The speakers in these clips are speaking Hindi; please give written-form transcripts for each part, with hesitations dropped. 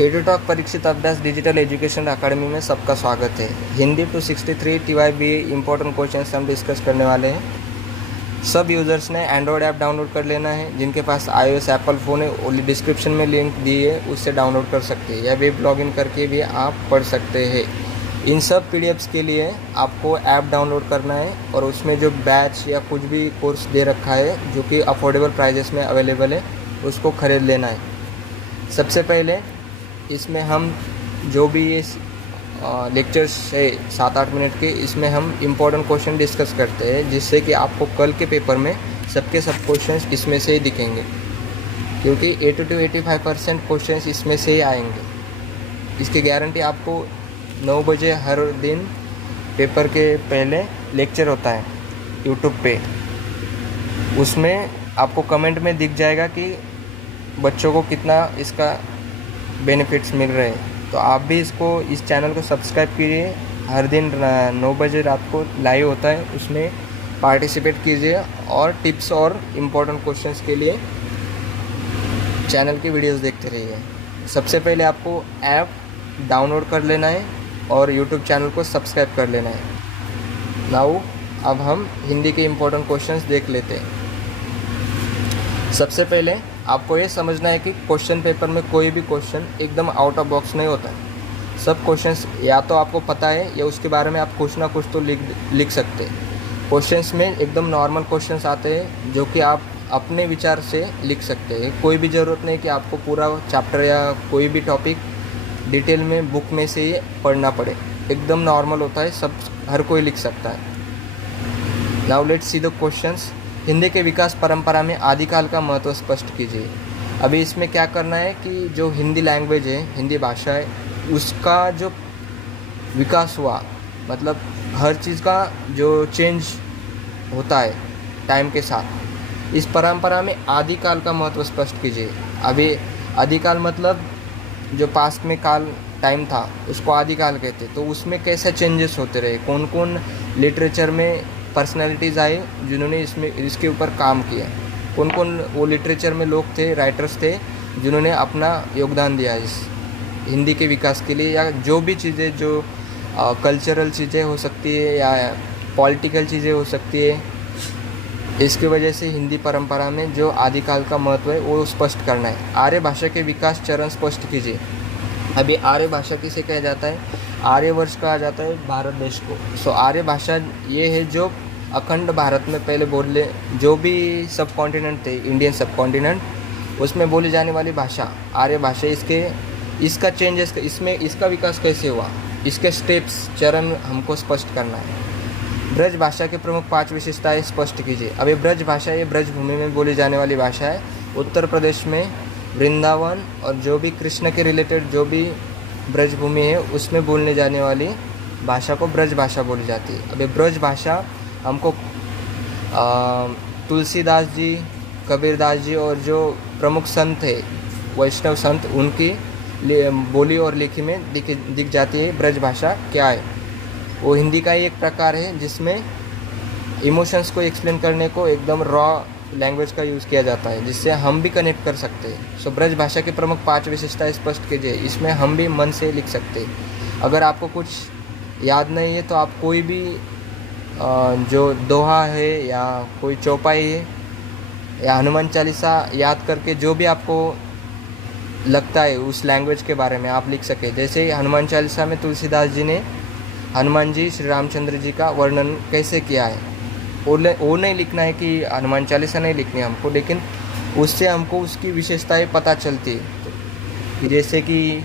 एडुटॉक परीक्षित अभ्यास डिजिटल एजुकेशन अकाडमी में सबका स्वागत है। हिंदी 263 TYBA इंपॉर्टेंट क्वेश्चंस हम डिस्कस करने वाले हैं। सब यूज़र्स ने एंड्रॉयड ऐप डाउनलोड कर लेना है। जिनके पास iOS एप्पल फ़ोन है वो डिस्क्रिप्शन में लिंक दी है, उससे डाउनलोड कर सकते हैं या वेब लॉगिन करके भी आप पढ़ सकते हैं। इन सब PDFs के लिए आपको ऐप डाउनलोड करना है और उसमें जो बैच या कुछ भी कोर्स दे रखा है जो कि अफोर्डेबल प्राइजेस में अवेलेबल है उसको ख़रीद लेना है। सबसे पहले इसमें हम जो भी ये लेक्चर्स है 7-8 मिनट के, इसमें हम इम्पोर्टेंट क्वेश्चन डिस्कस करते हैं जिससे कि आपको कल के पेपर में सब क्वेश्चंस इसमें से ही दिखेंगे, क्योंकि 80 to 85% क्वेश्चंस इसमें से ही आएंगे। इसकी गारंटी आपको 9 बजे हर दिन पेपर के पहले लेक्चर होता है यूट्यूब पे। उसमें आपको कमेंट में दिख जाएगा कि बच्चों को कितना इसका बेनिफिट्स मिल रहे हैं। तो आप भी इस चैनल को सब्सक्राइब कीजिए। हर दिन 9 बजे रात को लाइव होता है, उसमें पार्टिसिपेट कीजिए और टिप्स और इम्पोर्टेंट क्वेश्चंस के लिए चैनल की वीडियोस देखते रहिए। सबसे पहले आपको ऐप डाउनलोड कर लेना है और यूट्यूब चैनल को सब्सक्राइब कर लेना है। नाउ अब हम हिंदी के इम्पोर्टेंट क्वेश्चंस देख लेते हैं। सबसे पहले आपको ये समझना है कि क्वेश्चन पेपर में कोई भी क्वेश्चन एकदम आउट ऑफ बॉक्स नहीं होता है। सब क्वेश्चंस या तो आपको पता है या उसके बारे में आप कुछ ना कुछ तो लिख सकते हैं। क्वेश्चंस में एकदम नॉर्मल क्वेश्चंस आते हैं जो कि आप अपने विचार से लिख सकते हैं। कोई भी ज़रूरत नहीं कि आपको पूरा चैप्टर या कोई भी टॉपिक डिटेल में बुक में से ही पढ़ना पड़े। एकदम नॉर्मल होता है, सब हर कोई लिख सकता है। Now let's see the questions. Hindi के विकास परंपरा में आदिकाल का महत्व स्पष्ट कीजिए। अभी इसमें क्या करना है कि जो हिंदी लैंग्वेज है, हिंदी भाषा है, उसका जो विकास हुआ, मतलब हर चीज़ का जो चेंज होता है टाइम के साथ, इस परंपरा में आदिकाल का महत्व स्पष्ट कीजिए। अभी आदिकाल मतलब जो पास्ट में काल टाइम था उसको आदिकाल कहते। तो उसमें कैसे चेंजेस होते रहे, कौन कौन लिटरेचर में पर्सनैलिटीज़ आए जिन्होंने इसके ऊपर काम किया, कौन कौन वो लिटरेचर में लोग थे, राइटर्स थे जिन्होंने अपना योगदान दिया इस हिंदी के विकास के लिए, या जो भी चीज़ें जो कल्चरल चीज़ें हो सकती है या पॉलिटिकल चीज़ें हो सकती है। इसकी वजह से हिंदी परंपरा में जो आदिकाल का महत्व है वो स्पष्ट करना है। आर्य भाषा के विकास चरण स्पष्ट कीजिए। अभी आर्य भाषा किसे कहा जाता है? आर्यवर्ष कहा जाता है भारत देश को। सो आर्य भाषा ये है जो अखंड भारत में पहले बोले जो भी सब कॉन्टिनेंट थे, इंडियन सब कॉन्टिनेंट, उसमें बोली जाने वाली भाषा आर्य भाषा। इसका चेंजेस, इसमें इसका विकास कैसे हुआ, इसके स्टेप्स चरण हमको स्पष्ट करना है। ब्रज भाषा के प्रमुख 5 विशेषताएं स्पष्ट कीजिए। अभी ब्रज भाषा ये ब्रज भूमि में बोली जाने वाली भाषा है। उत्तर प्रदेश में वृंदावन और जो भी कृष्ण के रिलेटेड जो भी ब्रज भूमि है उसमें बोलने जाने वाली भाषा को ब्रज भाषा बोली जाती है। अभी ब्रज भाषा हमको तुलसीदास जी, कबीरदास जी और जो प्रमुख संत है, वैष्णव संत, उनकी बोली और लिखी में दिख जाती है। ब्रज भाषा क्या है? वो हिंदी का ही एक प्रकार है जिसमें इमोशंस को एक्सप्लेन करने को एकदम रॉ लैंग्वेज का यूज़ किया जाता है, जिससे हम भी कनेक्ट कर सकते हैं। सो ब्रज भाषा की प्रमुख 5 विशेषताएं स्पष्ट कीजिए। इसमें हम भी मन से लिख सकते हैं। अगर आपको कुछ याद नहीं है तो आप कोई भी जो दोहा है या कोई चौपाई है या हनुमान चालीसा याद करके जो भी आपको लगता है उस लैंग्वेज के बारे में आप लिख सके। जैसे हनुमान चालीसा में तुलसीदास जी ने हनुमान जी श्री रामचंद्र जी का वर्णन कैसे किया है, वो नहीं लिखना है कि हनुमान चालीसा नहीं लिखनी है हमको, लेकिन उससे हमको उसकी विशेषताएं पता चलती है। जैसे कि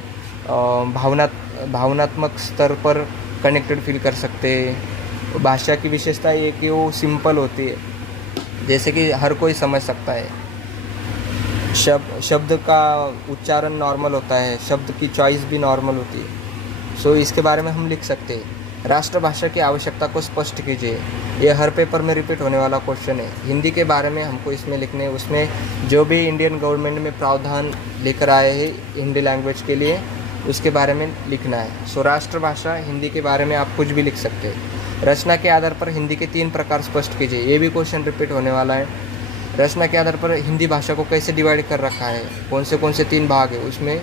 भावनात्मक स्तर पर कनेक्टेड फील कर सकते हैं। भाषा की विशेषता ये कि वो सिंपल होती है, जैसे कि हर कोई समझ सकता है। शब्द का उच्चारण नॉर्मल होता है, शब्द की चॉइस भी नॉर्मल होती है। सो इसके बारे में हम लिख सकते हैं। राष्ट्रभाषा की आवश्यकता को स्पष्ट कीजिए। ये हर पेपर में रिपीट होने वाला क्वेश्चन है। हिंदी के बारे में हमको इसमें लिखने, उसमें जो भी इंडियन गवर्नमेंट में प्रावधान लेकर आए हैं हिंदी लैंग्वेज के लिए, उसके बारे में लिखना है। सो राष्ट्रभाषा हिंदी के बारे में आप कुछ भी लिख सकते हैं। रचना के आधार पर हिंदी के 3 प्रकार स्पष्ट कीजिए। ये भी क्वेश्चन रिपीट होने वाला है। रचना के आधार पर हिंदी भाषा को कैसे डिवाइड कर रखा है, कौन से 3 भाग है, उसमें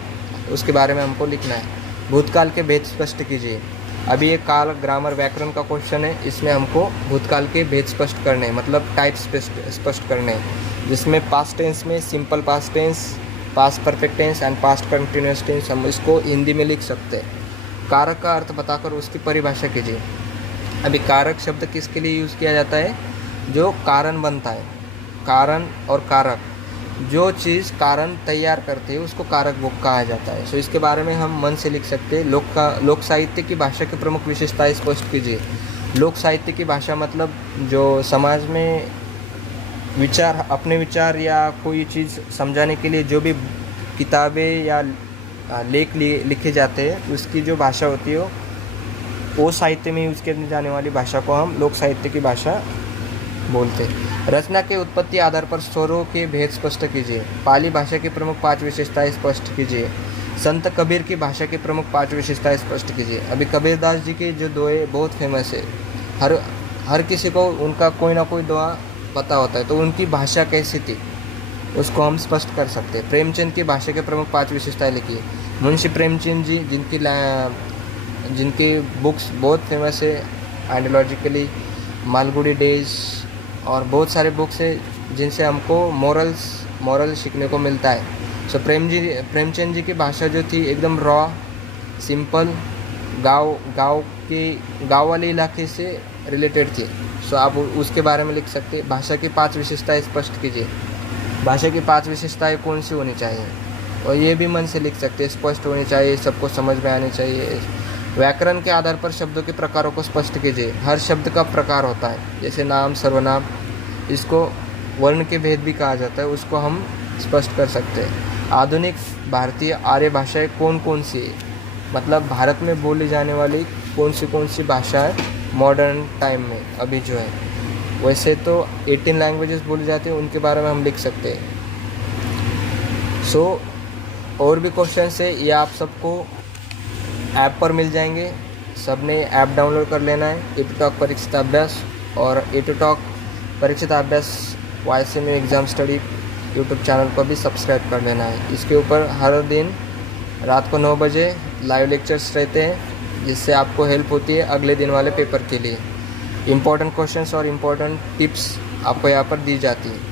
उसके बारे में हमको लिखना है। भूतकाल के भेद स्पष्ट कीजिए। अभी ये काल ग्रामर व्याकरण का क्वेश्चन है, इसमें हमको भूतकाल के भेद स्पष्ट करने हैं, मतलब टाइप स्पष्ट करने हैं, जिसमें पास्ट टेंस में simple past tense, past perfect tense and past continuous tense हम इसको हिंदी में लिख सकते हैं। कारक का अर्थ बताकर उसकी परिभाषा कीजिए। अभी कारक शब्द किसके लिए यूज़ किया जाता है? जो कारण बनता है। कारण और कारक, जो चीज़ कारण तैयार करती है उसको कारक कहा जाता है। सो इसके बारे में हम मन से लिख सकते हैं। लोक साहित्य की भाषा की प्रमुख विशेषताएं स्पष्ट कीजिए। लोक साहित्य की भाषा मतलब जो समाज में विचार, अपने विचार या कोई चीज़ समझाने के लिए जो भी किताबें या लेख लिखे जाते हैं उसकी जो भाषा होती है वो साहित्य में यूज़ करने जाने वाली भाषा को हम लोक साहित्य की भाषा बोलते हैं। रचना के उत्पत्ति आधार पर स्वरों के भेद स्पष्ट कीजिए। पाली भाषा की प्रमुख 5 विशेषताएं स्पष्ट कीजिए। संत कबीर की भाषा की प्रमुख 5 विशेषताएं स्पष्ट कीजिए। अभी कबीरदास जी के जो दोहे बहुत फेमस है, हर किसी को उनका कोई ना कोई दोहा पता होता है, तो उनकी भाषा कैसी थी उसको हम स्पष्ट कर सकते हैं। प्रेमचंद की भाषा के प्रमुख 5 विशेषताएं लिखिए। मुंशी प्रेमचंद जी जिनकी बुक्स बहुत फेमस है, आइडियोलॉजिकली, मालगुडी डेज और बहुत सारे बुक्स है जिनसे हमको मॉरल सीखने को मिलता है। सो प्रेमचंद जी की भाषा जो थी एकदम रॉ, सिंपल, गांव वाले इलाके से रिलेटेड थी। सो आप उसके बारे में लिख सकते हैं। भाषा की 5 विशेषताएं स्पष्ट कीजिए। भाषा की 5 विशेषताएं कौन सी होनी चाहिए, और ये भी मन से लिख सकते हैं। स्पष्ट होनी चाहिए, सबको समझ में आनी चाहिए। व्याकरण के आधार पर शब्दों के प्रकारों को स्पष्ट कीजिए। हर शब्द का प्रकार होता है, जैसे नाम, सर्वनाम, इसको वर्ण के भेद भी कहा जाता है, उसको हम स्पष्ट कर सकते हैं। आधुनिक भारतीय आर्य भाषाएं कौन कौन सी है, मतलब भारत में बोली जाने वाली कौन सी भाषा है मॉडर्न टाइम में अभी जो है। वैसे तो 18 लैंग्वेजेस बोली जाती हैं, उनके बारे में हम लिख सकते हैं। सो और भी क्वेश्चन है, ये आप सबको ऐप पर मिल जाएंगे। सबने ऐप डाउनलोड कर लेना है, एटूटॉक परीक्षित अभ्यास, और एटूटॉक परीक्षित अभ्यास YCMU exam study YouTube channel को भी सब्सक्राइब कर लेना है। इसके ऊपर हर दिन रात को 9 बजे लाइव लेक्चर्स रहते हैं, जिससे आपको हेल्प होती है अगले दिन वाले पेपर के लिए। इम्पोर्टेंट क्वेश्चंस और इम्पोर्टेंट टिप्स आपको यहाँ पर दी जाती है।